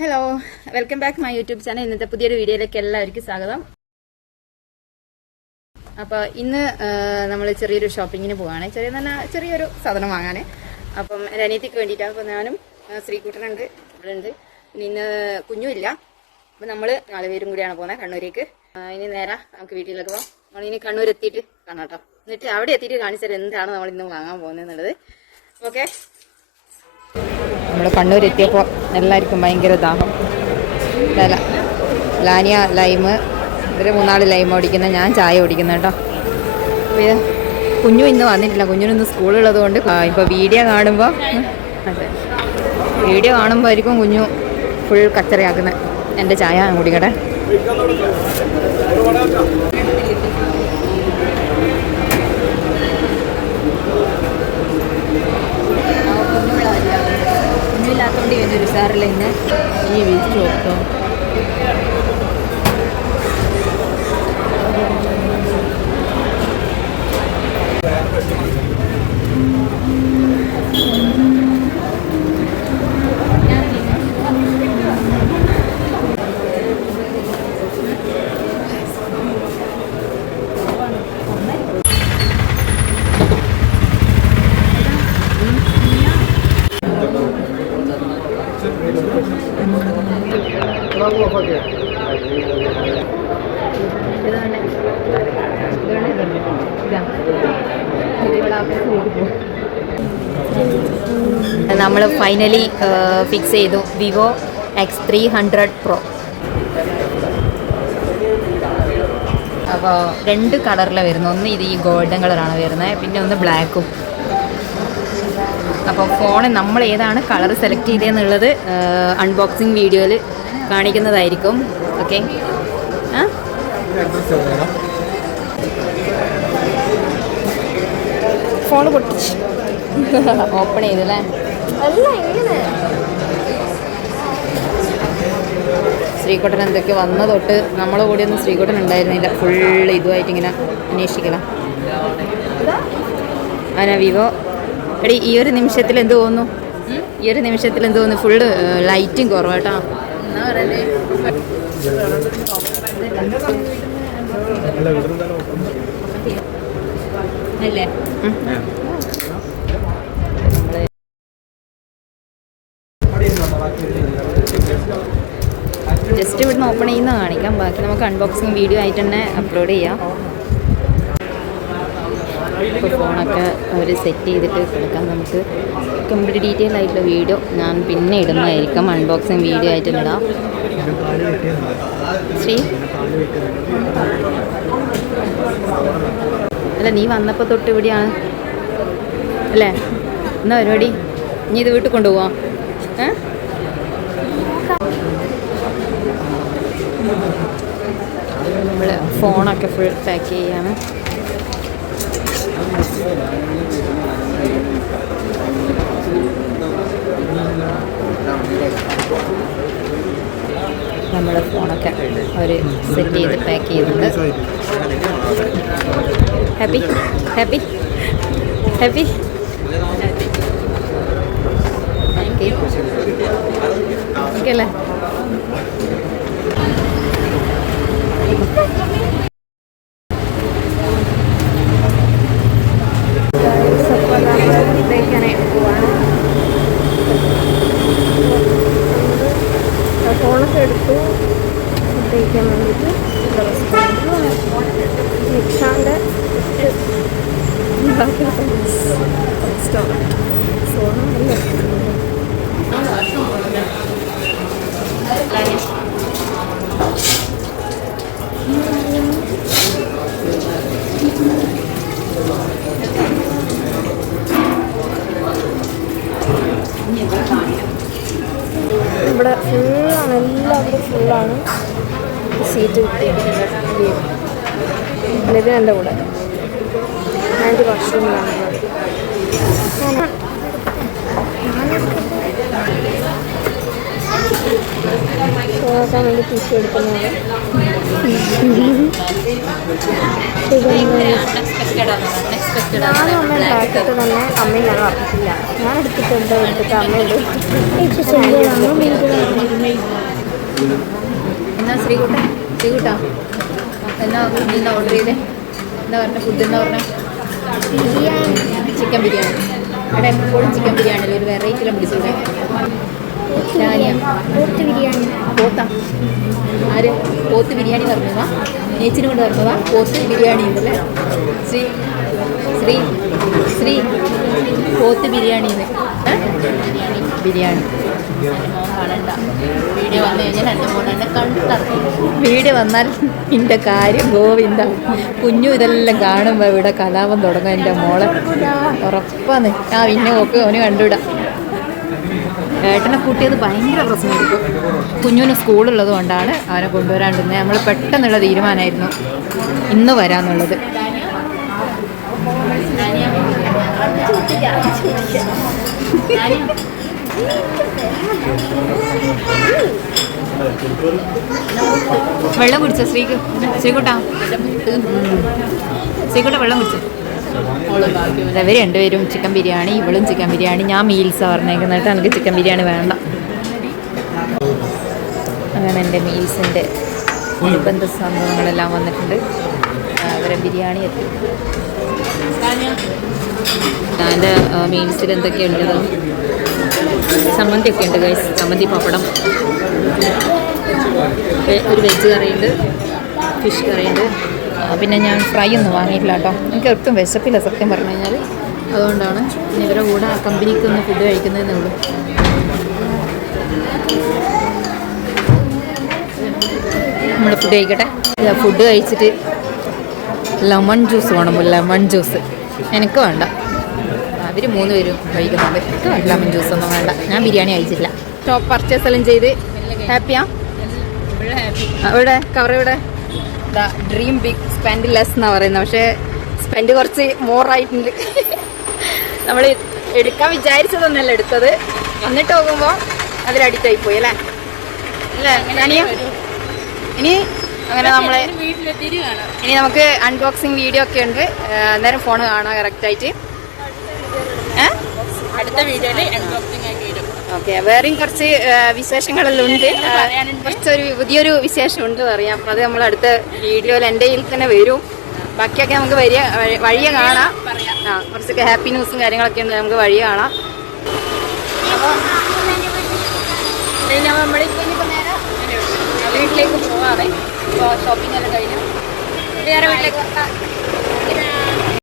Hello, welcome back my YouTube channel. ഇന്നത്തെ പുതിയൊരു വീഡിയോയിലേക്ക് എല്ലാവർക്കും സ്വാഗതം. അപ്പോൾ ഇന്ന് നമ്മൾ ചെറിയൊരു ഷോപ്പിങ്ങിന് പോവുകയാണ്. ചെറിയൊരു സാധനം വാങ്ങാൻ. അപ്പം എൻ്റെ അനിയത്തിക്ക് വേണ്ടിയിട്ടാണ്. അപ്പോൾ ഞാനും ശ്രീകുട്ടനുണ്ട്, ഇവിടെ ഉണ്ട്. പിന്നെ ഇന്ന് കുഞ്ഞുമില്ല. അപ്പം നമ്മൾ 4 പേരും കൂടിയാണ് പോകുന്നത് കണ്ണൂരേക്ക്. ഇനി നേരെ നമുക്ക് വീട്ടിലേക്ക് പോകാം. നമ്മളിനി കണ്ണൂർ എത്തിയിട്ട് കാണാം കേട്ടോ. എന്നിട്ട് അവിടെ എത്തിയിട്ട് കാണിച്ചാൽ എന്താണ് നമ്മൾ ഇന്ന് വാങ്ങാൻ പോകുന്നത് എന്നുള്ളത്. ഓക്കെ, നമ്മൾ കണ്ണൂർ എത്തിയപ്പോൾ എല്ലാവർക്കും ഭയങ്കര ദാഹം. ലാനിയ ലൈമ്, ഇവർ 3 ലൈമ് ഓടിക്കുന്നത്, ഞാൻ ചായ ഓടിക്കുന്നത് കേട്ടോ. കുഞ്ഞു ഇന്ന് വന്നിട്ടില്ല. കുഞ്ഞിനൊന്ന് സ്കൂളുള്ളത് കൊണ്ട് ഇപ്പോൾ വീഡിയോ കാണുമ്പോൾ ആയിരിക്കും കുഞ്ഞു ഫുൾ കച്ചറയാക്കുന്നത്. എൻ്റെ ചായ കുടിക്കട്ടെ. കുഞ്ഞില്ലാത്തതുകൊണ്ട് ഇവനൊരു സാറില്ല. ഇന്ന് ഈ വിളിച്ചു നോക്കോ. നമ്മൾ ഫൈനലി ഫിക്സ് ചെയ്തു വിവോ X300 Pro. അപ്പോൾ 2 കളറിലാണ് വരുന്നത്. ഒന്ന് ഇത് ഈ ഗോൾഡൻ കളറാണ് വരുന്നത്, പിന്നെ ഒന്ന് ബ്ലാക്കും. അപ്പോൾ ഫോണ് നമ്മൾ ഏതാണ് കളർ സെലക്ട് ചെയ്തതെന്നുള്ളത് അൺബോക്സിങ് വീഡിയോയിൽ കാണിക്കുന്നതായിരിക്കും. ഓക്കെ, ഫോൺ പൊട്ടിച്ച് ഓപ്പൺ ചെയ്തല്ലേ. ശ്രീകുട്ടൻ എന്തൊക്കെ വന്ന തൊട്ട് നമ്മളെ കൂടെയൊന്നും ശ്രീകുട്ടൻ ഉണ്ടായിരുന്നില്ല. ഫുള്ള് ഇതുമായിട്ട് ഇങ്ങനെ അന്വേഷിക്കണം. അങ്ങനെ വിവോ എടി ഈ ഒരു നിമിഷത്തിൽ എന്ത് തോന്നുന്നു? ഫുള്ള് ലൈറ്റും കുറവാട്ടോ. എന്നാ പറയണ്ടേ, അല്ലേ? ജസ്റ്റ് ഇവിടുന്ന് ഓപ്പൺ ചെയ്യുന്ന കാണിക്കാം. ബാക്കി നമുക്ക് അൺബോക്സിങ് വീഡിയോ ആയിട്ട് തന്നെ അപ്ലോഡ് ചെയ്യാം. ഇപ്പോൾ ഫോണൊക്കെ അവർ സെറ്റ് ചെയ്തിട്ട് കൊടുക്കാം. നമുക്ക് കംപ്ലീറ്റ് ഡീറ്റെയിൽ ആയിട്ടുള്ള വീഡിയോ ഞാൻ പിന്നെ ഇടുന്നതായിരിക്കും. അൺബോക്സിങ് വീഡിയോ ആയിട്ട് ഇടാം. ശ്രീ അല്ല, നീ വന്നപ്പോൾ തൊട്ട് ഇവിടെയാണ് അല്ലേ? എന്നാ പരിപാടി? ഇനി ഇത് വീട്ടിൽ കൊണ്ടുപോവാം. നമ്മൾ ഫോണൊക്കെ ഫുൾ പാക്ക് ചെയ്യാണ്. നമ്മൾ ഫോണൊക്കെ അവർ സെറ്റ് ചെയ്ത് പാക്ക് ചെയ്യുന്നുണ്ട്. ഹാപ്പി ഹാപ്പി ഹാപ്പി ഓക്കെ അല്ലേ? ഫോണൊക്കെ എടുത്തു ഉപയോഗിക്കാൻ വേണ്ടിയിട്ട് നിക്ഷാൻ്റെ ഇവിടെ ഫുള്ളാണ്, എല്ലാവരും ഫുള്ളാണ്. സീറ്റ് കിട്ടിയിട്ടുണ്ട്. എൻ്റെ കൂടെ ഞാൻ വാഷ്റൂമിലാണ്. ഷോക്കാൻ വേണ്ടി ടിഷ്യൂ എടുക്കുന്നത്. ഞാനും അമ്മ ഉണ്ടാക്കിയിട്ട് തന്നെ അമ്മയും ഞാൻ അറിയില്ല. ഞാൻ എടുത്തിട്ടുണ്ട്, അമ്മ എടുത്തിട്ട് എന്നാ ശ്രീകുട്ടാ എന്നാ ഫുഡ് ഓർഡർ ചെയ്തേ? എന്താ പറഞ്ഞ ഫുഡ് എന്താ പറഞ്ഞ? ചിക്കൻ ബിരിയാണി. ഇവിടെ എപ്പോഴും ചിക്കൻ ബിരിയാണി ഒരു വെറൈറ്റിയിലും പിടിച്ചൂടെ? പോത്ത് ബിരിയാണി. പോത്താ? ആര് പോത്ത് ബിരിയാണി പറഞ്ഞതാ? നേച്ചിന് കൊണ്ട് പറഞ്ഞതാ പോത്ത് ബിരിയാണി ഉണ്ടല്ലേ? ശ്രീ ശ്രീ ശ്രീ പോത്ത് ബിരിയാണി ബിരിയാണി കാണണ്ട. വീഡിയോ വന്നു കഴിഞ്ഞാൽ എൻ്റെ മോനെ കണ്ടിറങ്ങി. വീഡിയോ വന്നാൽ എൻ്റെ കാര്യം ഗോവിന്ദ. കുഞ്ഞു ഇതെല്ലാം കാണുമ്പോൾ ഇവിടെ കലാപം തുടങ്ങും എൻ്റെ മോളെ. ഉറപ്പാന്ന് ആ പിന്നെ നോക്ക് അവന് കണ്ടുവിടാം. ഏട്ടനെ കൂട്ടിയത് ഭയങ്കര പ്രശ്നമായിരിക്കും. കുഞ്ഞുവിന് സ്കൂളുള്ളത് കൊണ്ടാണ് അവനെ കൊണ്ടുവരാണ്ടിരുന്നത്. നമ്മൾ പെട്ടെന്നുള്ള തീരുമാനമായിരുന്നു ഇന്ന് വരാമെന്നുള്ളത്. വെള്ളം കുടിച്ചോ ശ്രീകുട്ടാ വെള്ളം കുടിച്ചോ? ഇവർ രണ്ടുപേരും ചിക്കൻ ബിരിയാണി, ഇവളും ചിക്കൻ ബിരിയാണി. ഞാൻ മീൽസാണ് പറഞ്ഞേക്കുന്നത്, എനിക്ക് ചിക്കൻ ബിരിയാണി വേണ്ട. അങ്ങനെ എൻ്റെ മീൽസിൻ്റെ അനുബന്ധ സംഭവങ്ങളെല്ലാം വന്നിട്ടുണ്ട്. അവരെ ബിരിയാണി എത്തി. എൻ്റെ മീൽസിൽ എന്തൊക്കെയുണ്ട്? ചമ്മന്തിയൊക്കെ ഉണ്ട് ഗൈസ്. ചമ്മന്തി, പപ്പടം, ഒരു വെജ് കറിയുണ്ട്, ഫിഷ് കറിയുണ്ട്. പിന്നെ ഞാൻ ഫ്രൈ ഒന്നും വാങ്ങിയിട്ടില്ല കേട്ടോ. എനിക്ക് ഒട്ടും വിശപ്പില്ല സത്യം പറഞ്ഞു കഴിഞ്ഞാൽ. അതുകൊണ്ടാണ് പിന്നെ ഇവരുടെ കൂടെ കമ്പനിക്ക് ഒന്ന് ഫുഡ് കഴിക്കുന്നതെന്നേ ഉള്ളൂ. നമ്മൾ ഫുഡ് കഴിക്കട്ടെ. ഫുഡ് കഴിച്ചിട്ട് ലെമൺ ജ്യൂസ് വേണം. ലെമൺ ജ്യൂസ് എനിക്ക് വേണ്ട. അവർ 3 പേരും കഴിക്കുന്നുണ്ട്. എനിക്ക് ലെമൺ ജ്യൂസ് ഒന്നും വേണ്ട. ഞാൻ ബിരിയാണി കഴിച്ചില്ല. ഷോപ്പ് പർച്ചേസ് എല്ലാം ചെയ്ത് ഹാപ്പിയാ? ഇവിടെ കവർ ഇവിടെ ഡ്രീം ബിഗ് സ്പെൻഡ് ലെസ് എന്നാണ് പറയുന്നത്. പക്ഷേ സ്പെൻഡ് കുറച്ച് മോറായിട്ടുണ്ട്. നമ്മൾ എടുക്കാൻ വിചാരിച്ചതൊന്നല്ല എടുത്തത്. എന്നിട്ട് നോക്കുമ്പോൾ അതിൽ അഡിക്റ്റായി പോയി അല്ലേ? അല്ലേ ഇനി അങ്ങനെ നമ്മളെ ഇനി നമുക്ക് അൺബോക്സിങ് വീഡിയോ ഒക്കെ ഉണ്ട്. അന്നേരം ഫോൺ കാണാം കറക്റ്റായിട്ട്. അടുത്ത വീഡിയോയിൽ അൺബോക്സിംഗ് ആക്കി വരും. ഓക്കെ, വേറെയും കുറച്ച് വിശേഷങ്ങളെല്ലാം ഉണ്ട്. കുറച്ചൊരു പുതിയൊരു വിശേഷമുണ്ട് പറയാം. അത് നമ്മൾ അടുത്ത വീഡിയോയിൽ എൻ്റെ കയ്യിൽ തന്നെ വരും. ബാക്കിയൊക്കെ നമുക്ക് വഴിയെ കാണാം. കുറച്ചൊക്കെ ഹാപ്പി ന്യൂസും കാര്യങ്ങളൊക്കെ ഉണ്ട്, നമുക്ക് വഴിയെ കാണാം. അപ്പോൾ നമ്മളിപ്പോൾ ഇനിയിപ്പോൾ നേരെ വീട്ടിലേക്ക് പോവാതെ ഷോപ്പിംഗ് എല്ലാം കഴിഞ്ഞു. വേറെ വീട്ടിലേക്ക്